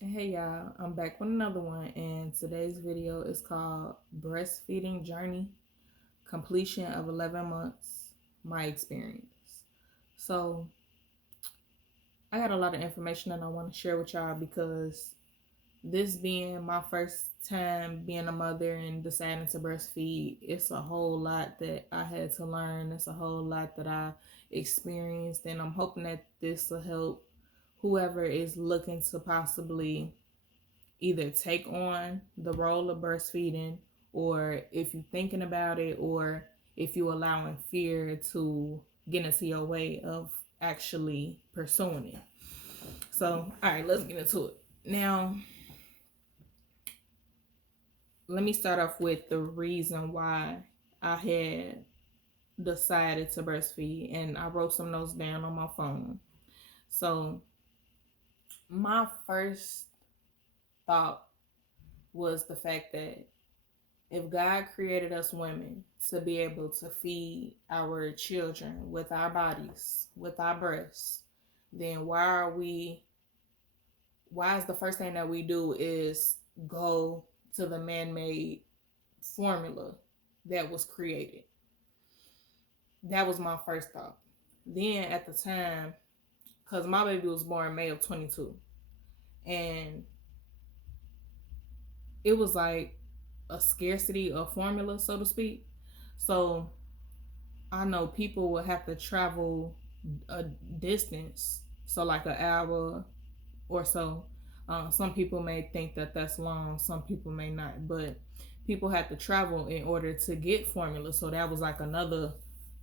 Hey y'all, I'm back with another one, and today's video is called Breastfeeding Journey Completion of 11 Months, My Experience. So, I got a lot of information that I want to share with y'all because this being my first time being a mother and deciding to breastfeed, it's a whole lot that I had to learn. It's a whole lot that I experienced, and I'm hoping that this will help whoever is looking to possibly either take on the role of breastfeeding, or if you're thinking about it, or if you're allowing fear to get into your way of actually pursuing it. So, all right, let's get into it. Now, let me start off with the reason why I had decided to breastfeed, and I wrote some notes down on my phone. So, my first thought was the fact that if God created us women to be able to feed our children with our bodies, with our breasts, then why is the first thing that we do is go to the man-made formula that was created? That was my first thought. Then at the time, because my baby was born May of 22, and it was like a scarcity of formula, so to speak. So I know people will have to travel a distance, so like an hour or so. Some people may think that that's long, some people may not, but people have to travel in order to get formula. So that was like another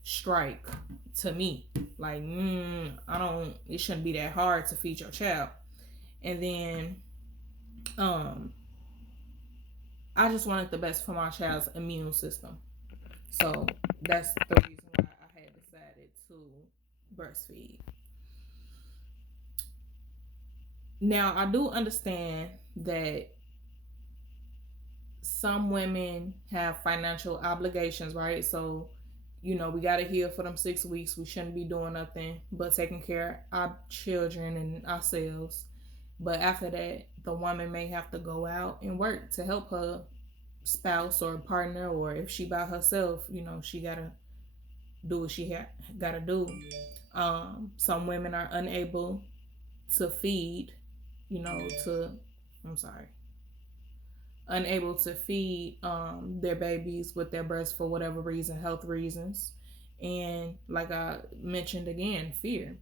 strike to me. Like, I don't. It shouldn't be that hard to feed your child. And then, um, I just wanted the best for my child's immune system. So that's the reason why I had decided to breastfeed. Now, I do understand that some women have financial obligations, right? So, we got to heal for them 6 weeks. We shouldn't be doing nothing but taking care of our children and ourselves. But after that, the woman may have to go out and work to help her spouse or partner, or if she by herself, she got to do what she got to do. Some women are unable to feed, to, I'm sorry, unable to feed their babies with their breasts for whatever reason, health reasons. And like I mentioned again, fear.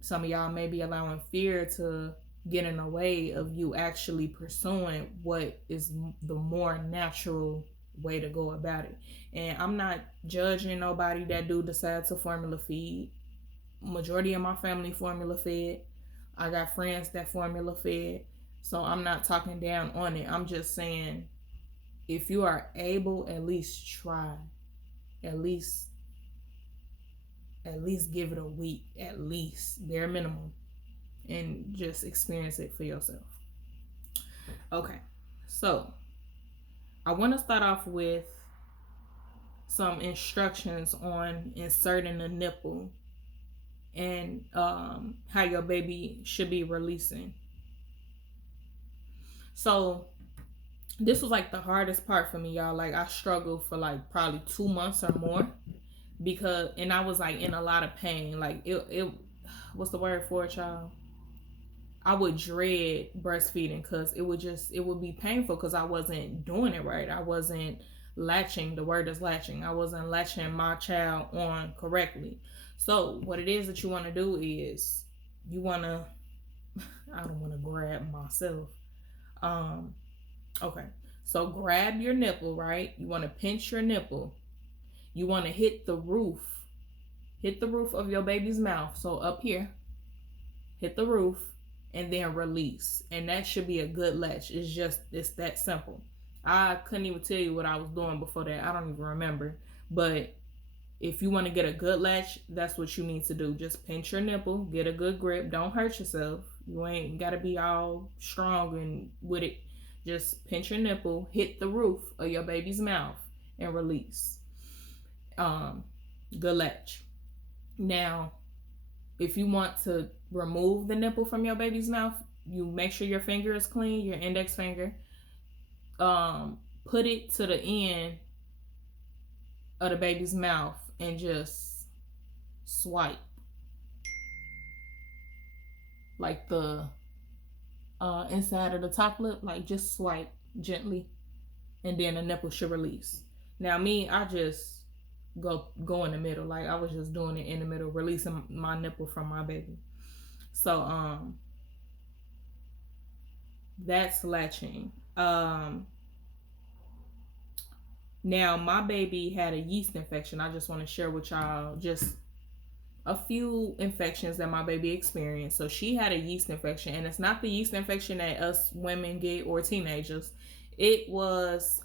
Some of y'all may be allowing fear to get in the way of you actually pursuing what is the more natural way to go about it. And I'm not judging nobody that do decide to formula feed. Majority of my family formula fed. I got friends that formula fed. So I'm not talking down on it. I'm just saying, if you are able, at least try. At least give it a week, at least bare minimum, and just experience it for yourself. Okay, so I want to start off with some instructions on inserting the nipple and how your baby should be releasing. So this was like the hardest part for me, y'all. Like, I struggled for like probably 2 months or more, because and I was like in a lot of pain. Like, it what's the word for it, y'all? I would dread breastfeeding because it would be painful because I wasn't doing it right. I wasn't latching. The word is latching. I wasn't latching my child on correctly. So what it is that you want to do is you want to, I don't want to grab myself. Um, okay. So grab your nipple, right? You want to pinch your nipple. You want to hit the roof. Hit the roof of your baby's mouth. So up here, hit the roof, and then release. And that should be a good latch. It's that simple. I couldn't even tell you what I was doing before that. I don't even remember. But if you want to get a good latch, that's what you need to do. Just pinch your nipple, get a good grip. Don't hurt yourself. You ain't got to be all strong and with it. Just pinch your nipple, hit the roof of your baby's mouth, and release. Good latch. Now, if you want to remove the nipple from your baby's mouth, you make sure your finger is clean, your index finger. Put it to the end of the baby's mouth and just swipe like the inside of the top lip, like just swipe gently, and then the nipple should release. Now me, I just go in the middle, like I was just doing it in the middle, releasing my nipple from my baby. So that's latching. Now my baby had a yeast infection. I just want to share with y'all just a few infections that my baby experienced. So she had a yeast infection, and it's not the yeast infection that us women get or teenagers. It was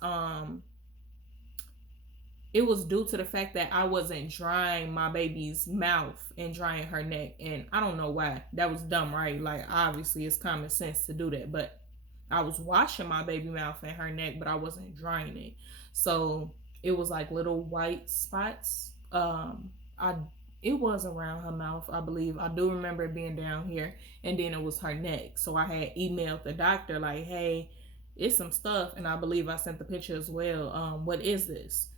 due to the fact that I wasn't drying my baby's mouth and drying her neck. And I don't know why. That was dumb, right? Like, obviously, it's common sense to do that. But I was washing my baby mouth and her neck, but I wasn't drying it. So it was like little white spots. I It was around her mouth, I believe. I do remember it being down here, and then it was her neck. So I had emailed the doctor like, "Hey, it's some stuff," and I believe I sent the picture as well. What is this?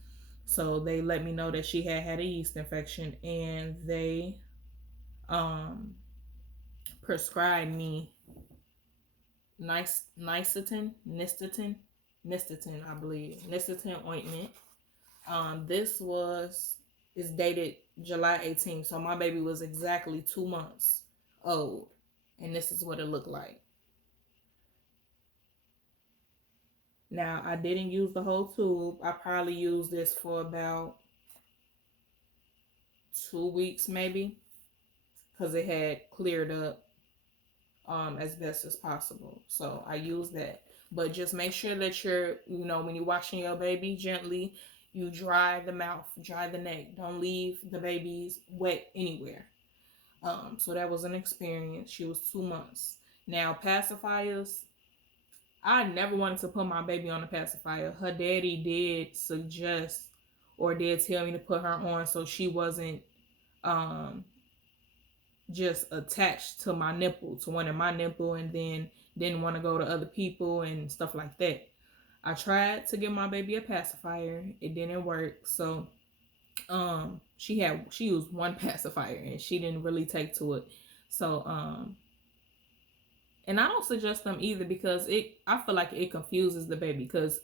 So they let me know that she had a yeast infection, and they um prescribed me Nystatin, I believe, Nystatin ointment. This is dated July 18th, so my baby was exactly 2 months old, and this is what it looked like. Now, I didn't use the whole tube. I probably used this for about 2 weeks, maybe, because it had cleared up as best as possible. So I use that. But just make sure that when you're washing your baby gently, you dry the mouth, dry the neck. Don't leave the babies wet anywhere. So that was an experience. She was 2 months. Now, pacifiers, I never wanted to put my baby on a pacifier. Her daddy did suggest or did tell me to put her on so she wasn't just attached to my nipple, to one of my nipple, and then didn't want to go to other people and stuff like that. I tried to give my baby a pacifier. It didn't work. So she used one pacifier and she didn't really take to it. So and I don't suggest them either, because I feel like it confuses the baby, because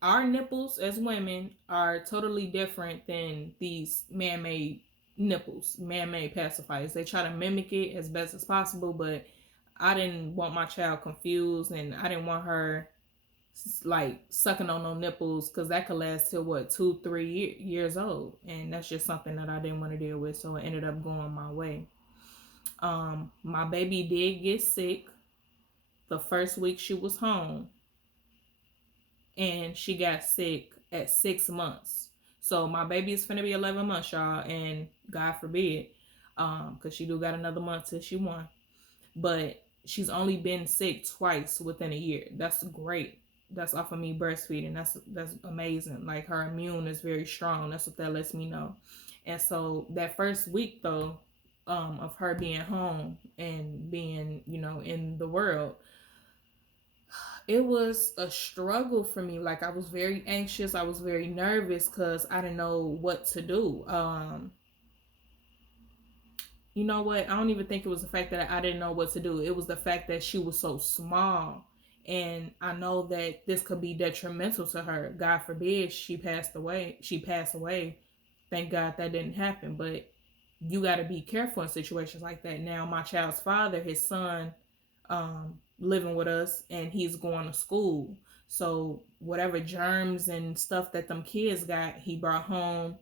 our nipples as women are totally different than these man-made nipples, man-made pacifiers. They try to mimic it as best as possible, but I didn't want my child confused, and I didn't want her like sucking on no nipples, because that could last till 2-3 years old, and that's just something that I didn't want to deal with. So it ended up going my way. My baby did get sick the first week she was home, and she got sick at 6 months. So my baby is finna be 11 months, y'all, and God forbid, because she do got another month till she 1. But she's only been sick twice within a year. That's great. That's off of me breastfeeding. That's amazing. Like, her immune is very strong. That's what that lets me know. And so that first week though, of her being home and being, in the world, it was a struggle for me. Like, I was very anxious. I was very nervous because I didn't know what to do. You know what? I don't even think it was the fact that I didn't know what to do. It was the fact that she was so small. And I know that this could be detrimental to her. God forbid she passed away. Thank God that didn't happen. But you got to be careful in situations like that. Now, my child's father, his son, living with us, and he's going to school. So whatever germs and stuff that them kids got, he brought home,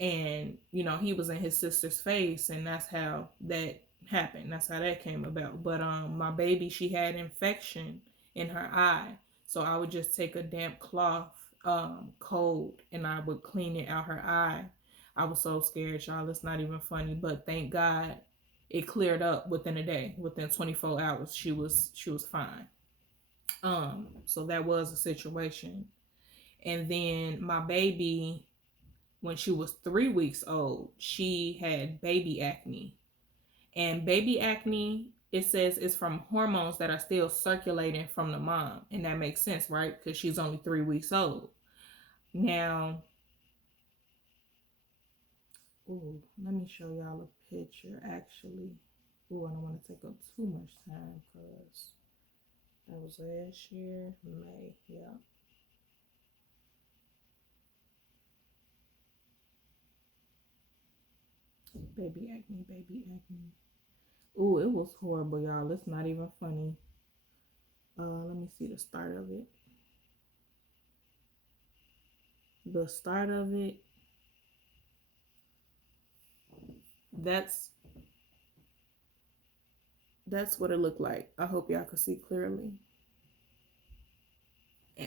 and he was in his sister's face, and that's how that happened. That's how that came about. But my baby, she had infection in her eye, so I would just take a damp cloth, cold, and I would clean it out her eye. I was so scared, y'all. It's not even funny. But thank God it cleared up within a day. Within 24 hours, she was fine. So that was a situation. And then my baby, when she was 3 weeks old, she had baby acne. And baby acne it says it's from hormones that are still circulating from the mom. And that makes sense, right? Because she's only 3 weeks old. Now, ooh, let me show y'all a picture actually. Ooh, I don't want to take up too much time because that was last year, May. Yeah. Baby acne, baby acne. Ooh, it was horrible, y'all. It's not even funny. Let me see the start of it. The start of it. That's what it looked like. I hope y'all can see clearly.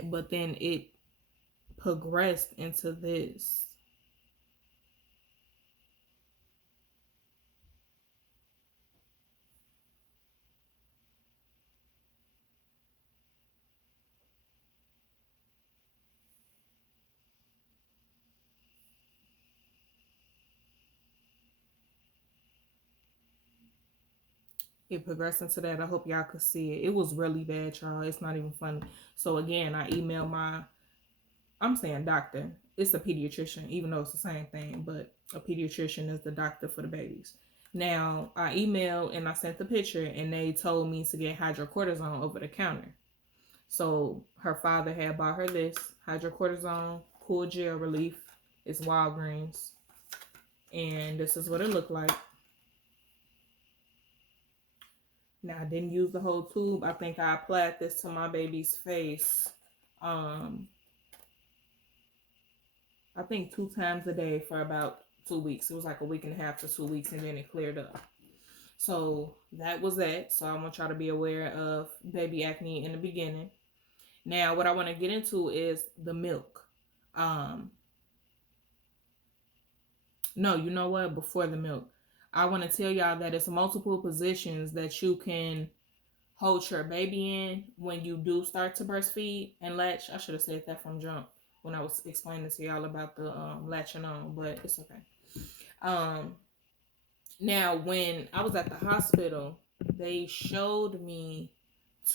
But then it progressed into this. It progressed into that. I hope y'all could see it. It was really bad, y'all. It's not even funny. So again, I emailed I'm saying doctor. It's a pediatrician, even though it's the same thing, but a pediatrician is the doctor for the babies. Now, I emailed and I sent the picture, and they told me to get hydrocortisone over the counter. So her father had bought her this hydrocortisone, cool gel relief. It's Walgreens. And this is what it looked like. Now, I didn't use the whole tube. I think I applied this to my baby's face. I think 2 times a day for about 2 weeks. It was like a week and a half to 2 weeks, and then it cleared up. So that was that. So I want y'all to be aware of baby acne in the beginning. Now, what I want to get into is the milk. No, you know what? Before the milk, I want to tell y'all that it's multiple positions that you can hold your baby in when you do start to breastfeed and latch. I should have said that from jump when I was explaining to y'all about the latching on, but it's okay. Now, when I was at the hospital, they showed me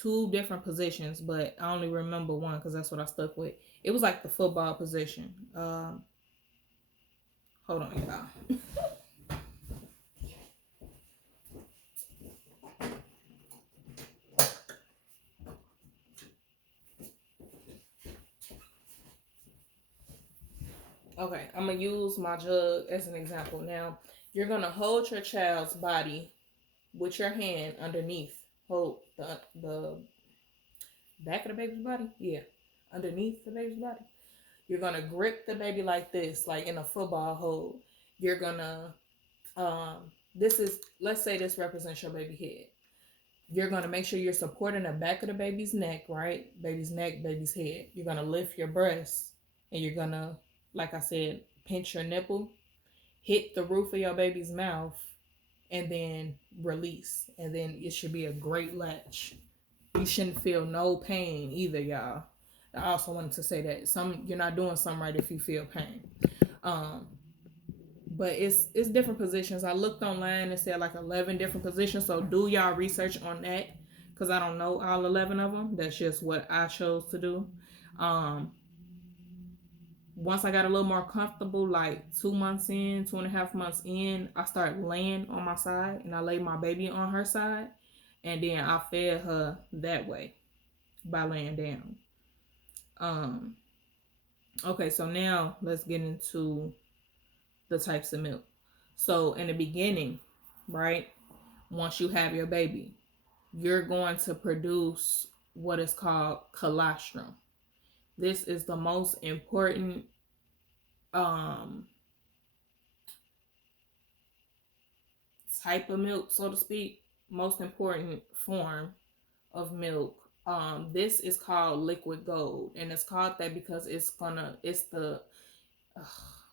2 different positions, but I only remember one because that's what I stuck with. It was like the football position. Hold on, y'all. Okay, I'm gonna use my jug as an example. Now, you're gonna hold your child's body with your hand underneath. Hold the back of the baby's body. Yeah, underneath the baby's body. You're gonna grip the baby like this, like in a football hold. You're gonna this is, let's say this represents your baby head. You're gonna make sure you're supporting the back of the baby's neck, right? Baby's neck, baby's head. You're gonna lift your breast, and you're gonna, like I said, pinch your nipple, hit the roof of your baby's mouth, and then release. And then it should be a great latch. You shouldn't feel no pain either, y'all. I also wanted to say that you're not doing something right if you feel pain. But it's different positions. I looked online and said like 11 different positions. So do y'all research on that, because I don't know all 11 of them. That's just what I chose to do. Once I got a little more comfortable, like 2 months in, 2.5 months in, I started laying on my side, and I laid my baby on her side, and then I fed her that way by laying down. Okay, so now let's get into the types of milk. So in the beginning, right, once you have your baby, you're going to produce what is called colostrum. This is the most important type of milk, so to speak, most important form of milk. This is called liquid gold, and it's called that because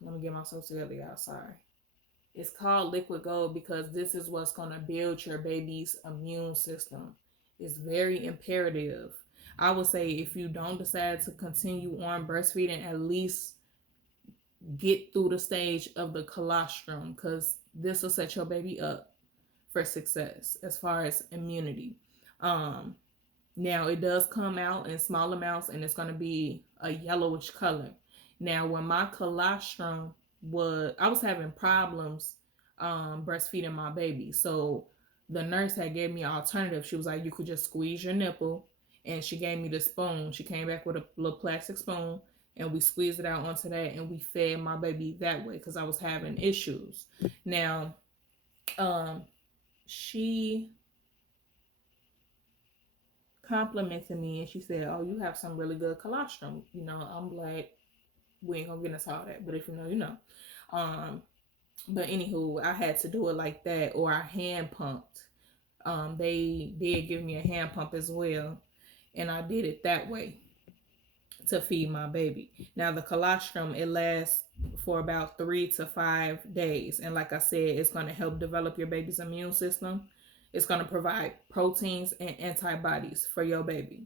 let me get myself together, y'all. Sorry. It's called liquid gold because this is what's going to build your baby's immune system. It's very imperative. I would say if you don't decide to continue on breastfeeding, at least get through the stage of the colostrum, because this will set your baby up for success as far as immunity. Um, Now it does come out in small amounts and it's going to be a yellowish color. Now when my colostrum I was having problems breastfeeding my baby. So the nurse had gave me an alternative. She was like, you could just squeeze your nipple, and she gave me the spoon. She came back with a little plastic spoon and we squeezed it out onto that and we fed my baby that way because I was having issues. Now, um, she complimented me and she said, "Oh, you have some really good colostrum." I'm like, we ain't gonna get into all that, but if you know, you know. Um, but anywho, I had to do it like that, or I hand pumped. They did give me a hand pump as well, and I did it that way to feed my baby. Now the colostrum, it lasts for about 3 to 5 days, and like I said, it's gonna help develop your baby's immune system. It's gonna provide proteins and antibodies for your baby.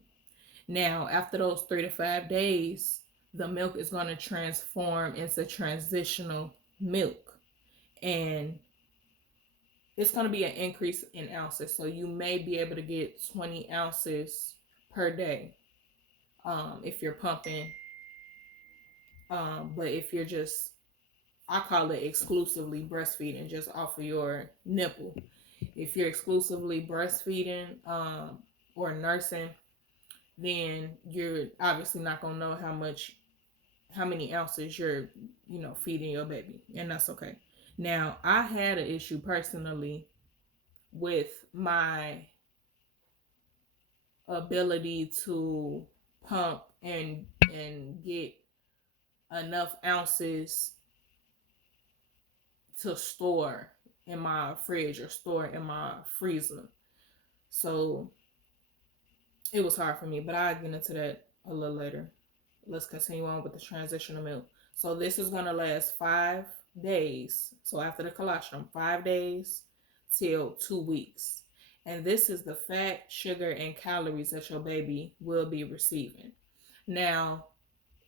Now, after those 3 to 5 days, the milk is going to transform into transitional milk. And it's going to be an increase in ounces. So you may be able to get 20 ounces per day if you're pumping. But if you're just, I call it exclusively breastfeeding, just off of your nipple. If you're exclusively breastfeeding or nursing, then you're obviously not going to know how many ounces you're feeding your baby, and that's okay. Now I had an issue personally with my ability to pump and get enough ounces to store in my fridge or store in my freezer. So it was hard for me, but I'll get into that a little later. Let's continue on with the transitional milk. So this is going to last 5 days. So after the colostrum, 5 days till 2 weeks. And this is the fat, sugar, and calories that your baby will be receiving. Now,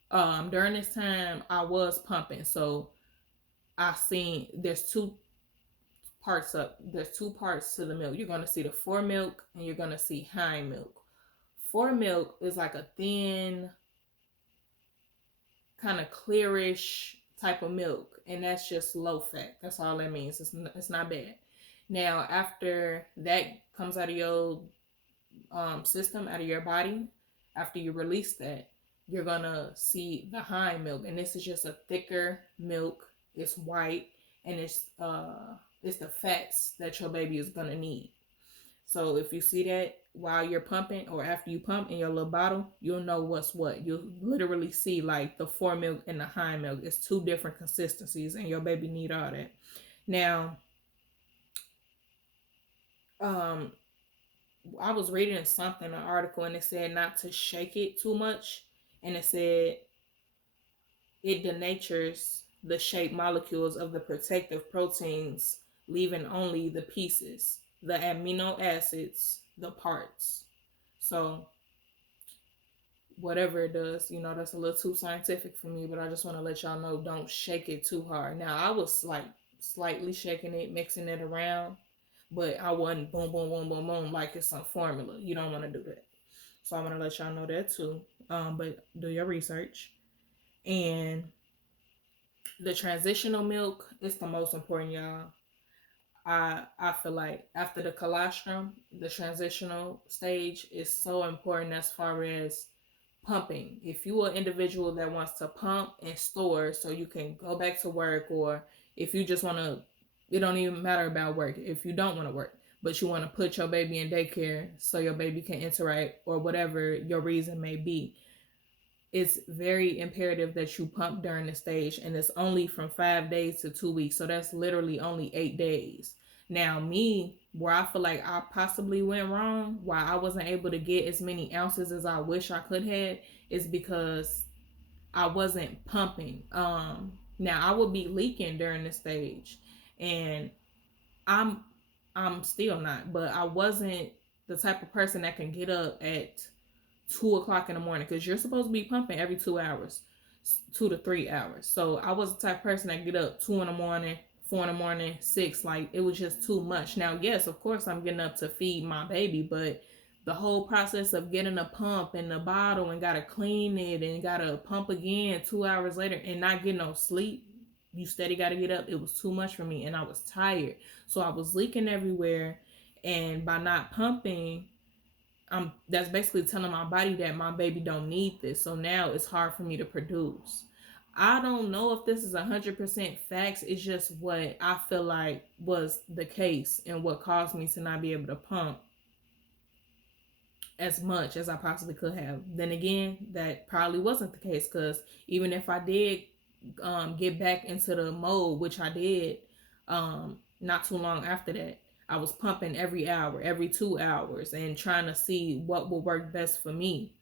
during this time, I was pumping. So I seen there's two parts to the milk. You're going to see the foremilk and you're going to see hind milk. Foremilk is like a thin, kind of clearish type of milk, and that's just low fat. That's all that means. It's not bad. Now after that comes out of your system, out of your body, after you release that, you're gonna see the hind milk, and this is just a thicker milk. It's white, and it's the fats that your baby is gonna need. So if you see that while you're pumping or after you pump in your little bottle, you'll know what's what. You'll literally see like the foremilk and the hind milk. It's two different consistencies, and your baby need all that. Now, I was reading something, an article, and it said not to shake it too much, and it said it denatures the shape molecules of the protective proteins, leaving only the pieces, the amino acids, the parts. So whatever it does, that's a little too scientific for me, but I just want to let y'all know, don't shake it too hard. Now I was like slightly shaking it, mixing it around, but I wasn't boom, boom, boom, boom, boom like it's some formula. You don't want to do that. So I'm going to let y'all know that too. But do your research. And the transitional milk is the most important, y'all. I feel like after the colostrum, the transitional stage is so important as far as pumping. If you are an individual that wants to pump and store so you can go back to work, or if you just want to, it don't even matter about work. If you don't want to work, but you want to put your baby in daycare so your baby can interact, or whatever your reason may be, it's very imperative that you pump during the stage, and it's only from 5 days to 2 weeks. So that's literally only 8 days. Now me, where I feel like I possibly went wrong, why I wasn't able to get as many ounces as I wish I could have, is because I wasn't pumping. Now I would be leaking during the stage, and I'm still not, but I wasn't the type of person that can get up at 2 o'clock in the morning, because you're supposed to be pumping every 2 hours, 2 to 3 hours. So I was the type of person that get up 2 in the morning, 4 in the morning, 6. Like, it was just too much. Now, yes, of course, I'm getting up to feed my baby, but the whole process of getting a pump and the bottle and gotta clean it and gotta pump again 2 hours later and not get no sleep, you steady gotta get up. It was too much for me, and I was tired. So I was leaking everywhere, and by not pumping, that's basically telling my body that my baby don't need this. So now it's hard for me to produce. I don't know if this is 100% facts. It's just what I feel like was the case and what caused me to not be able to pump as much as I possibly could have. Then again, that probably wasn't the case, because even if I did get back into the mode, which I did not too long after that, I was pumping every hour, every 2 hours, and trying to see what will work best for me.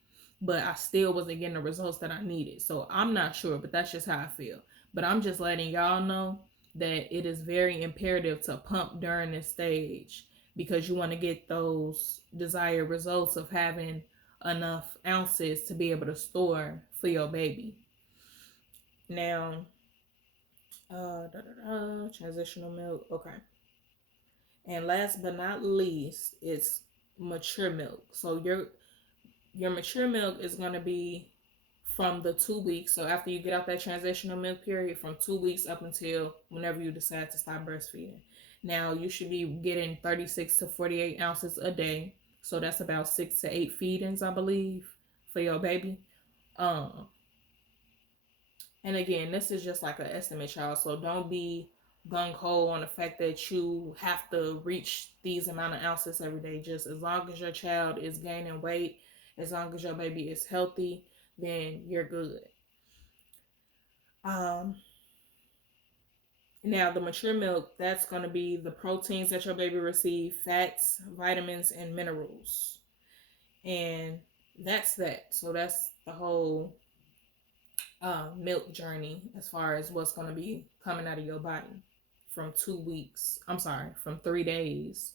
But I still wasn't getting the results that I needed. So I'm not sure, but that's just how I feel. But I'm just letting y'all know that it is very imperative to pump during this stage, because you want to get those desired results of having enough ounces to be able to store for your baby. Now, transitional milk. Okay. And last but not least, it's mature milk. So your mature milk is going to be from the 2 weeks. So after you get out that transitional milk period, from 2 weeks up until whenever you decide to stop breastfeeding. Now, you should be getting 36 to 48 ounces a day. So that's about 6 to 8 feedings, I believe, for your baby. And again, this is just like an estimate, child. So don't be gung ho on the fact that you have to reach these amount of ounces every day. Just as long as your child is gaining weight, as long as your baby is healthy, then you're good. Now, the mature milk, that's going to be the proteins that your baby receives, fats, vitamins, and minerals. And that's that. So that's the whole milk journey as far as what's going to be coming out of your body from 2 weeks. I'm sorry, from 3 days,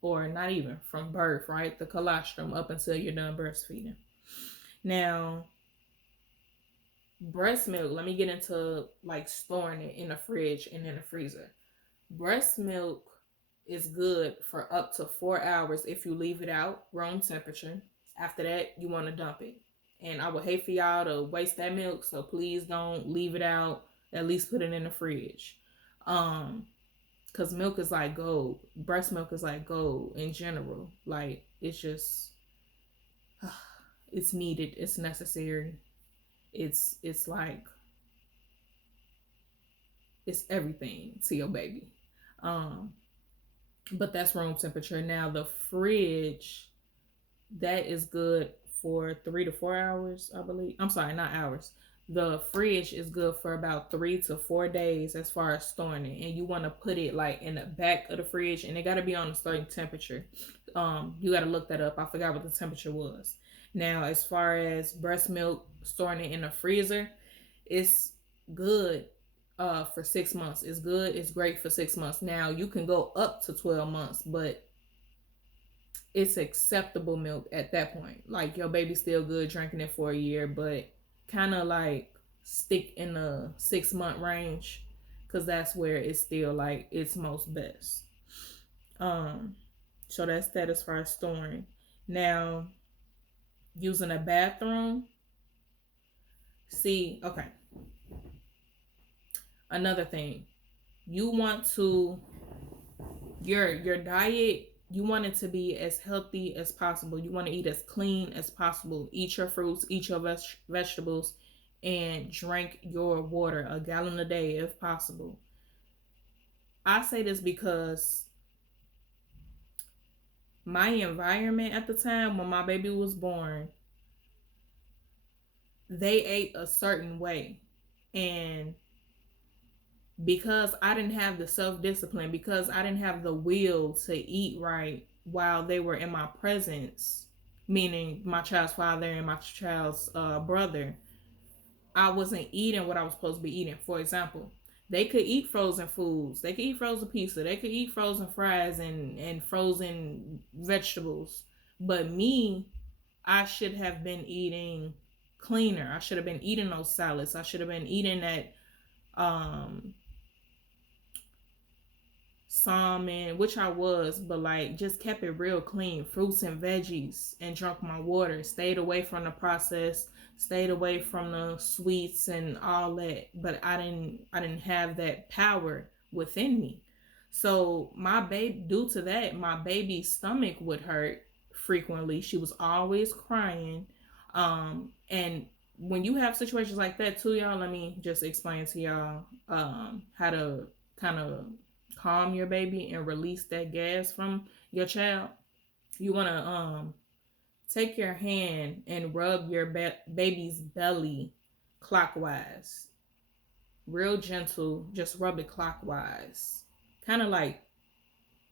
or not even from birth, right? The colostrum up until you're done breastfeeding. Now, breast milk, let me get into like storing it in the fridge and in the freezer. Breast milk is good for up to 4 hours if you leave it out room temperature. After that, you want to dump it. And I would hate for y'all to waste that milk, so please don't leave it out. At least put it in the fridge. Because milk is like gold. Breast milk is like gold in general. Like, it's just, it's needed. It's necessary. It's like, it's everything to your baby. But that's room temperature. Now, the fridge, that is good for 3 to 4 hours, I believe. I'm sorry, not hours. The fridge is good for about 3 to 4 days as far as storing it. And you want to put it like in the back of the fridge, and it got to be on a certain temperature. You got to look that up. I forgot what the temperature was. Now, as far as breast milk, storing it in a freezer, it's good for 6 months. It's good. It's great for 6 months. Now, you can go up to 12 months, but it's acceptable milk at that point. Like, your baby's still good drinking it for a year, but kind of like stick in the 6 month range, because that's where it's still like its most best. So that's that as far as storing. Now, using a bathroom. See, okay. Another thing, you want to your diet, you want it to be as healthy as possible. You want to eat as clean as possible. Eat your fruits, eat your vegetables, and drink your water, a gallon a day if possible. I say this because my environment at the time when my baby was born, they ate a certain way. And because I didn't have the self-discipline, because I didn't have the will to eat right while they were in my presence, meaning my child's father and my child's brother, I wasn't eating what I was supposed to be eating. For example, they could eat frozen foods. They could eat frozen pizza. They could eat frozen fries and frozen vegetables. But me, I should have been eating cleaner. I should have been eating those salads. I should have been eating that salmon, which I was, but like just kept it real clean, fruits and veggies, and drunk my water, stayed away from the process, stayed away from the sweets and all that. But I didn't have that power within me. So my baby, due to that, my baby's stomach would hurt frequently. She was always crying. And when you have situations like that too, y'all, let me just explain to y'all how to kind of calm your baby and release that gas from your child. You want to take your hand and rub your baby's belly clockwise, real gentle. Just rub it clockwise, kind of like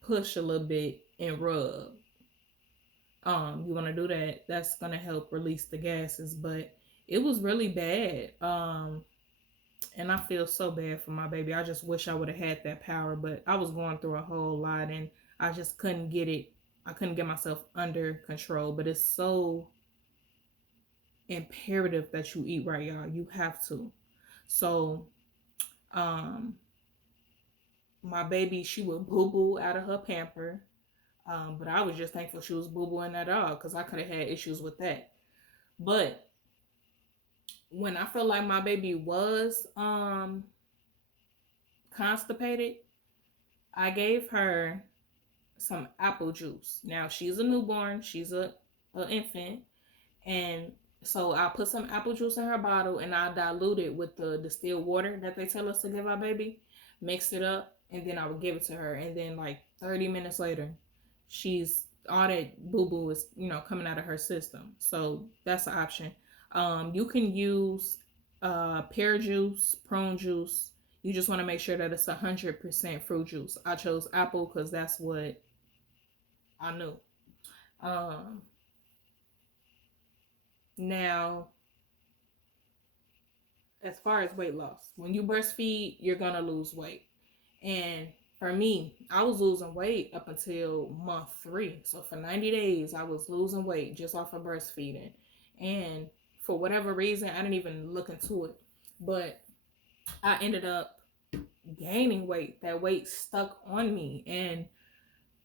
push a little bit and rub. You want to do that. That's gonna help release the gases. But it was really bad. And I feel so bad for my baby. I just wish I would have had that power, but I was going through a whole lot and I just couldn't get it. I couldn't get myself under control. But it's so imperative that you eat right, y'all. You have to. So, my baby, she would boo boo out of her pamper. But I was just thankful she was boo booing at all because I could have had issues with that. But when I felt like my baby was constipated, I gave her some apple juice. Now she's a newborn, she's a infant, and so I put some apple juice in her bottle and I dilute it with the distilled water that they tell us to give our baby, mix it up, and then I would give it to her. And then like 30 minutes later, she's all that boo boo is coming out of her system. So that's an option. You can use pear juice, prune juice. You just want to make sure that it's 100% fruit juice. I chose apple because that's what I knew. Now, as far as weight loss, when you breastfeed, you're gonna lose weight. And for me, I was losing weight up until month 3. So for 90 days, I was losing weight just off of breastfeeding. And for whatever reason, I didn't even look into it. But I ended up gaining weight. That weight stuck on me. And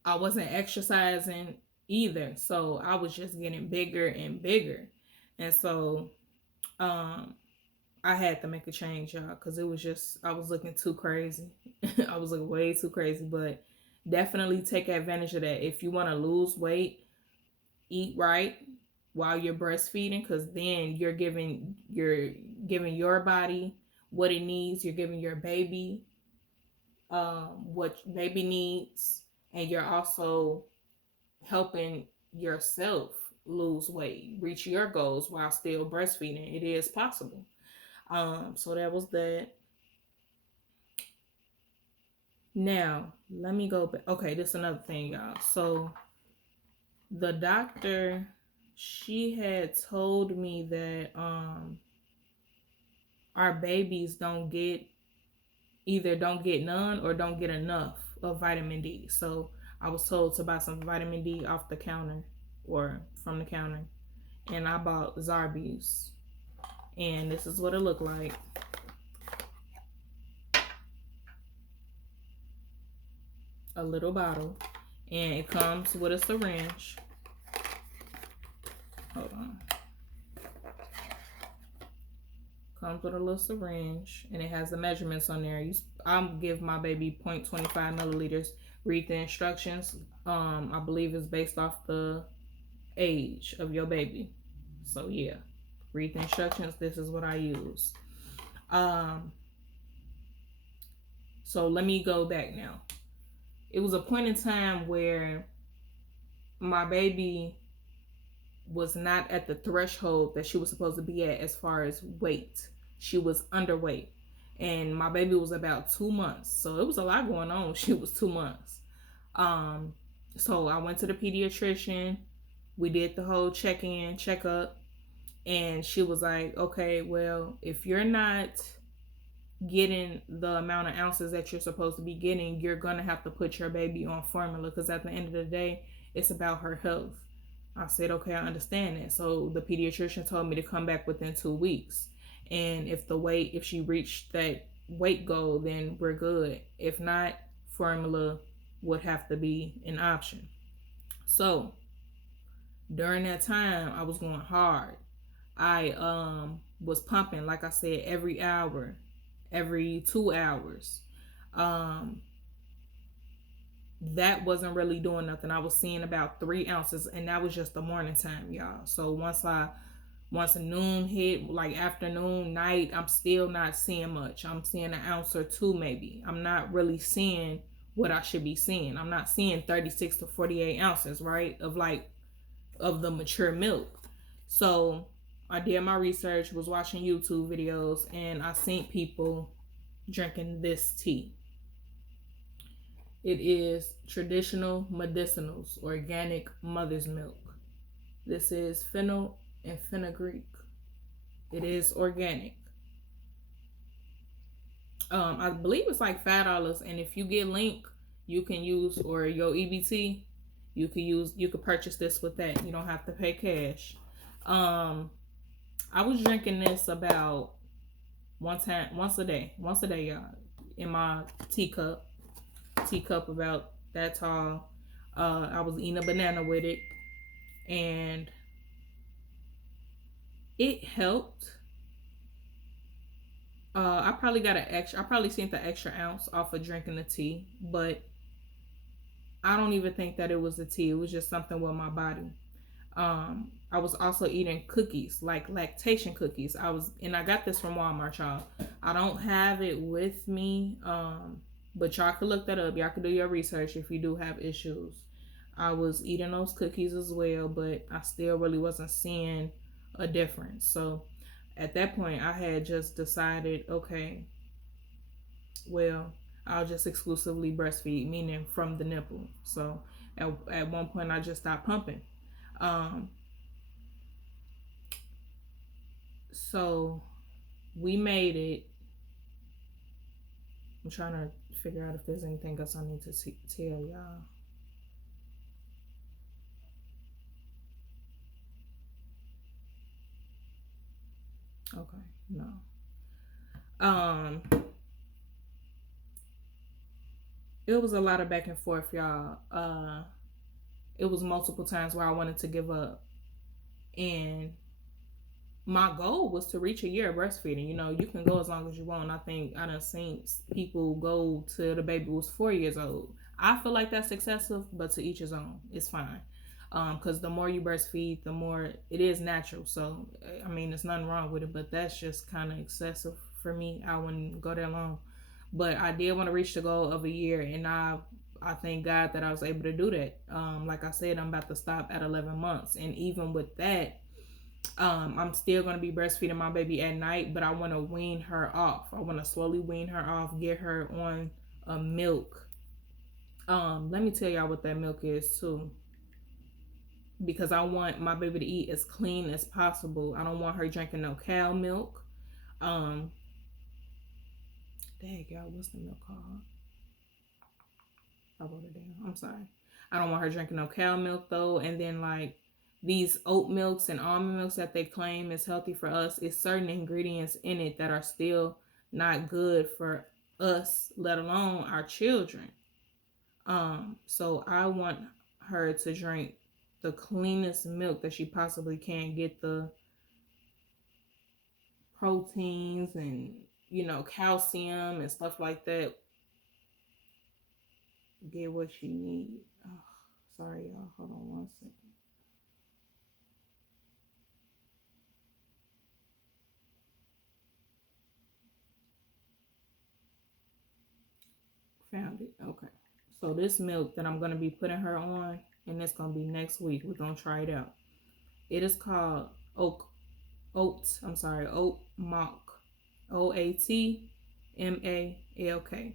I wasn't exercising either. So I was just getting bigger and bigger. And so I had to make a change, y'all, because it was just, I was looking too crazy. I was looking way too crazy. But definitely take advantage of that. If you want to lose weight, eat right while you're breastfeeding, because then you're giving your body what it needs. You're giving your baby what baby needs, and you're also helping yourself lose weight, reach your goals while still breastfeeding. It is possible. So that was that. Now let me go back. Okay, this is another thing, y'all. So the doctor, she had told me that our babies don't get none or don't get enough of vitamin D. So I was told to buy some vitamin D off the counter or from the counter. And I bought Zarbee's. And this is what it looked like. A little bottle. And it comes with a syringe. Hold on. Comes with a little syringe. And it has the measurements on there. I'll give my baby 0.25 milliliters. Read the instructions. I believe it's based off the age of your baby. So yeah. Read the instructions. This is what I use. So let me go back now. It was a point in time where my baby was not at the threshold that she was supposed to be at as far as weight. She was underweight. And my baby was about 2 months. So it was a lot going on. She was 2 months. So I went to the pediatrician. We did the whole check-in, check-up. And she was like, okay, well, if you're not getting the amount of ounces that you're supposed to be getting, you're going to have to put your baby on formula, because at the end of the day, it's about her health. I said, okay, I understand that. So the pediatrician told me to come back within 2 weeks. And if she reached that weight goal, then we're good. If not, formula would have to be an option. So during that time, I was going hard. I was pumping, like I said, every hour, every 2 hours. Um, that wasn't really doing nothing. I was seeing about 3 ounces, and that was just the morning time, y'all. So once noon hit, like afternoon, night, I'm still not seeing much. I'm seeing an ounce or two, maybe. I'm not really seeing what I should be seeing. I'm not seeing 36 to 48 ounces, right? Of the mature milk. So I did my research, was watching YouTube videos, and I seen people drinking this tea. It is traditional medicinals, organic mother's milk. This is fennel and fenugreek. It is organic. I believe it's like $5, and if you get Link, you can use, or your EBT, you could purchase this with that. You don't have to pay cash. I was drinking this about once a day, y'all, in my teacup about that tall. I was eating a banana with it, and it helped. I probably got an extra. I probably seen the extra ounce off of drinking the tea, but I don't even think that it was the tea. It was just something with my body. I was also eating cookies, like lactation cookies. And I got this from Walmart, y'all. I don't have it with me, but y'all could look that up. Y'all could do your research if you do have issues. I was eating those cookies as well, but I still really wasn't seeing a difference. So at that point, I had just decided, okay, well, I'll just exclusively breastfeed, meaning from the nipple. So at one point, I just stopped pumping. So we made it. I'm trying to figure out if there's anything else I need to tell y'all. Okay, no. It was a lot of back and forth, y'all. It was multiple times where I wanted to give up, and my goal was to reach a year of breastfeeding. You know, you can go as long as you want. I think I done seen people go till the baby was 4 years old. I feel like that's excessive, but to each his own. It's fine. Because the more you breastfeed, the more it is natural. So, I mean, there's nothing wrong with it, but that's just kind of excessive for me. I wouldn't go that long. But I did want to reach the goal of a year, and I thank God that I was able to do that. Like I said, I'm about to stop at 11 months. And even with that, I'm still going to be breastfeeding my baby at night, but I want to wean her off. I want to slowly wean her off, get her on a milk. Let me tell y'all what that milk is too, because I want my baby to eat as clean as possible. I don't want her drinking no cow milk. Dang, y'all, what's the milk called? I wrote it down. I'm sorry. I don't want her drinking no cow milk though. And then like these oat milks and almond milks that they claim is healthy for us, is certain ingredients in it that are still not good for us, let alone our children. So I want her to drink the cleanest milk that she possibly can, get the proteins and, you know, calcium and stuff like that. Get what she needs. Oh, sorry, y'all. Hold on one second. Found it. Okay. So this milk that I'm going to be putting her on, and it's going to be next week. We're going to try it out. It is called oat milk. OATMALK.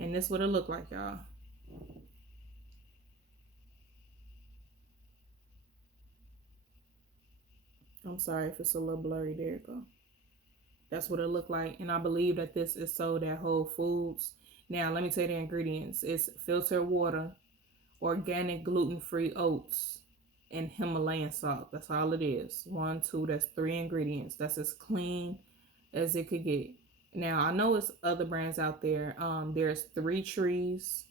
And this what it look like, y'all. I'm sorry if it's a little blurry. There you go. That's what it look like. And I believe that this is sold at Whole Foods. Now, let me tell you the ingredients. It's filtered water, organic gluten-free oats, and Himalayan salt. That's all it is. 1, 2, that's 3 ingredients. That's as clean as it could get. Now I know it's other brands out there. There's Three Trees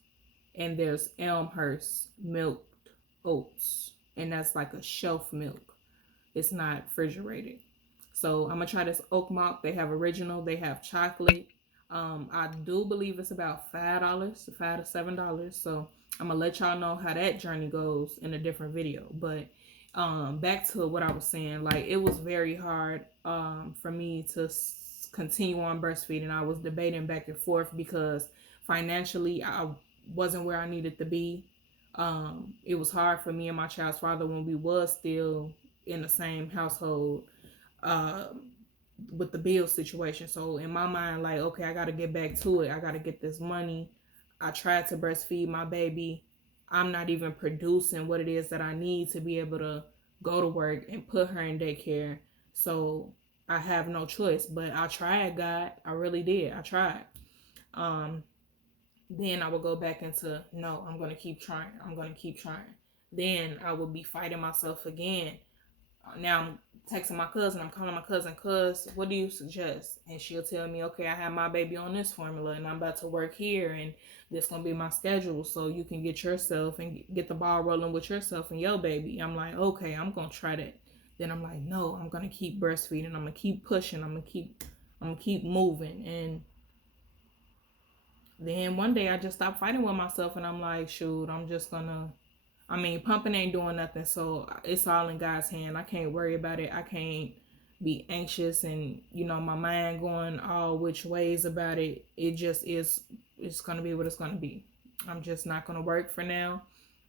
and there's Elmhurst milked oats, and that's like a shelf milk. It's not refrigerated. So I'm gonna try this oat milk. They have original. They have chocolate. I do believe it's about $5, $5 to $7. So I'm gonna let y'all know how that journey goes in a different video. But back to what I was saying, like it was very hard for me to continue on breastfeeding. I was debating back and forth because financially I wasn't where I needed to be. It was hard for me and my child's father when we was still in the same household uh, with the bill situation. So in my mind, like, okay, I got to get back to it. I got to get this money. I tried to breastfeed my baby. I'm not even producing what it is that I need to be able to go to work and put her in daycare. So I have no choice. But I tried, God. I really did. I tried. Um, then I would go back into, no, I'm going to keep trying. I'm going to keep trying. Then I would be fighting myself again. Now I'm texting my cousin. I'm calling my cousin, cuz, what do you suggest? And she'll tell me, okay, I have my baby on this formula and I'm about to work here and this going to be my schedule so you can get yourself and get the ball rolling with yourself and your baby. I'm like, okay, I'm going to try that. Then I'm like, no, I'm going to keep breastfeeding. I'm going to keep pushing. I'm going to keep moving. And then one day I just stopped fighting with myself and I'm like, shoot, I'm just gonna, I mean, pumping ain't doing nothing. So it's all in God's hand. I can't worry about it. I can't be anxious and, my mind going all which ways about it. It just is, it's gonna be what it's gonna be. I'm just not gonna work for now.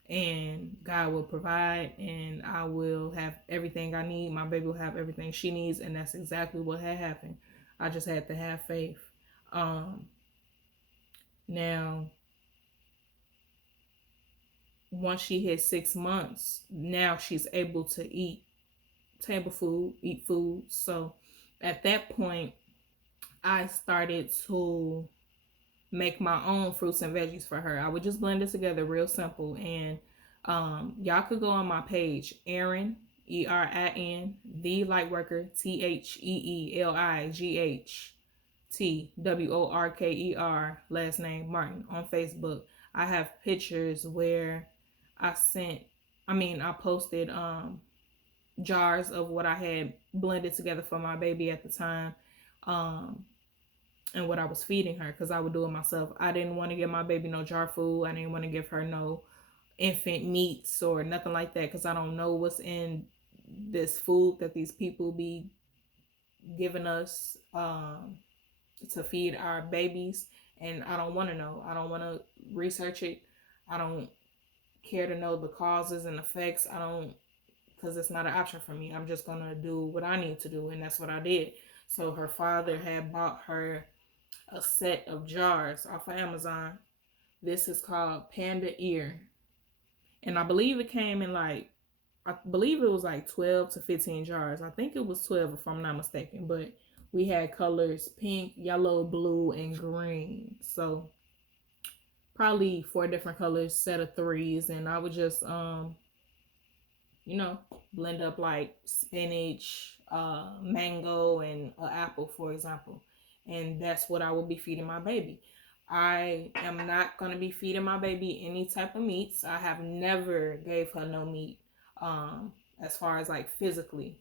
And God will provide and I will have everything I need. My baby will have everything she needs. And that's exactly what had happened. I just had to have faith. Now, once she hit 6 months, now she's able to eat table food, eat food. So at that point, I started to make my own fruits and veggies for her. I would just blend it together real simple. And y'all could go on my page, Erin, Erin, the Lightworker, TheeLightGhTWorker, last name Martin, on Facebook. I have pictures where I posted jars of what I had blended together for my baby at the time. And what I was feeding her, because I would do it myself. I didn't want to give my baby no jar food. I didn't want to give her no infant meats or nothing like that, because I don't know what's in this food that these people be giving us to feed our babies. And I don't want to know. I don't want to research it. I don't care to know the causes and effects. I don't, because it's not an option for me. I'm just going to do what I need to do. And that's what I did. So her father had bought her a set of jars off of Amazon. This is called Panda Ear. And I believe it came in I believe it was like 12 to 15 jars. I think it was 12 if I'm not mistaken. But we had colors pink, yellow, blue, and green. So probably 4 different colors, set of 3s. And I would just, blend up like spinach, mango, and an apple, for example. And that's what I will be feeding my baby. I am not going to be feeding my baby any type of meats. I have never gave her no meat. As far as like physically,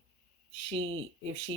if she